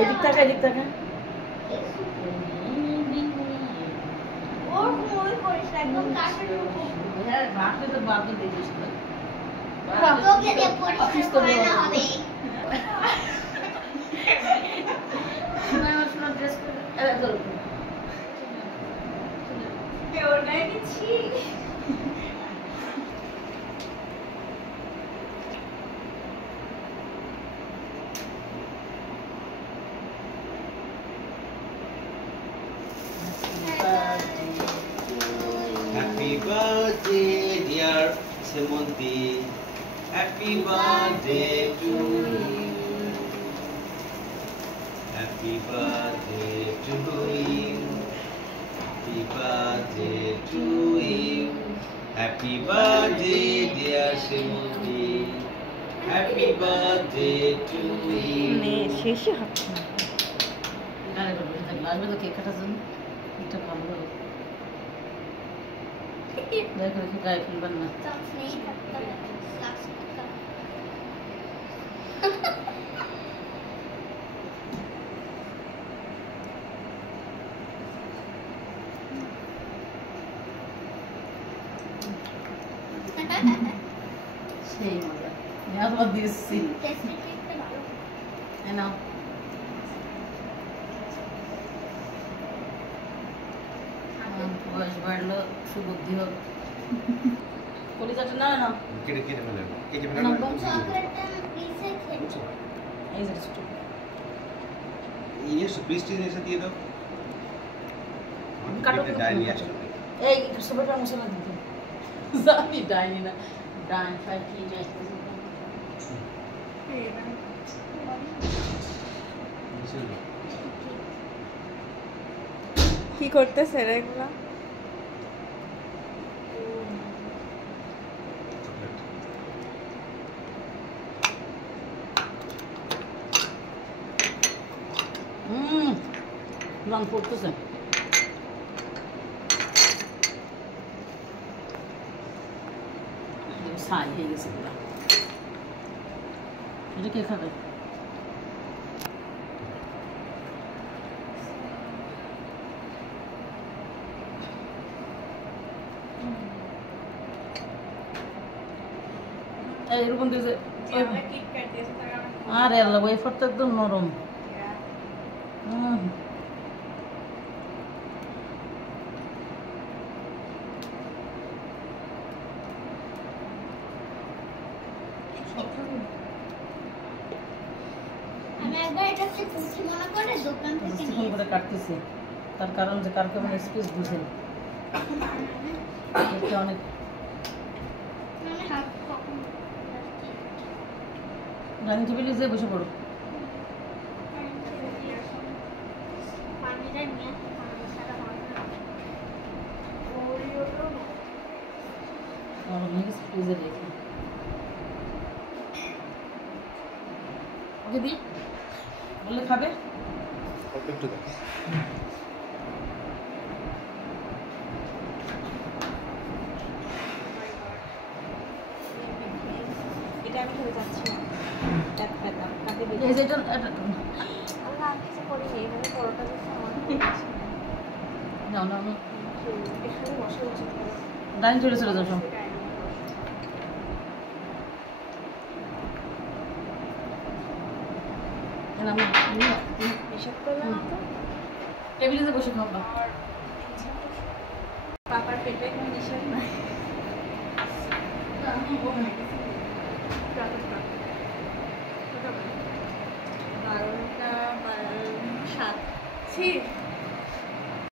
এদিক টাকা এদিক টাকা Happy birthday, dear Semonti. Happy birthday to you. Happy birthday to you. Happy birthday to you. Happy birthday, dear Semonti. Happy birthday to you. নে শেষই হচ্ছে না আরে বাবা লাগবে তো কেক কাটার জন্য এটা ভালো হবে দেখো একটু গায়ে ফেলবেন না সেই মজা নেওয়া দিচ্ছি নাও বয়স বাড়লো সুবুদ্ধি হোক কলিজাটা না না কেটে কেটে ফেলেন কেটে ফেলেন এই যে ছোট ये बृष्टि ने से दिए दो काटो डायरी আসলো এই সুবটা মশলা দিতে জানি ডাইনি না ডাইন ফাইভ কি যাইতেছে কি করতেছে রে এগুলা রং পড়তেছে ছাই হয়ে গেছে পুরা এটা কে খাবে এরকম দিয়েছে আরে আল্লাহ ওয়েফারটা একদম নরম কাটতেছি তার কারণ যে কার কেমন স্পেস বুঝেন অনেক ডাইনিং টেবিলে যে বসে পড়ো ফ্রিজে রেখে ওকে দি বললে খাবে একটু দাও এটা আমি খেতে যাচ্ছি না কাকে দিই এই যে এটা আল্লাহ আমি কিছু করি নি মানে পরোটা দিচ্ছে আমার নাও নাও নাও এখানে বসে বসে ডাইনিং টেবিলে চলে যাও সব এসব করলাম তো টেবিলে বসে খাবা পাপার পেটে কোনো নিষেধ নাই বারোটা 7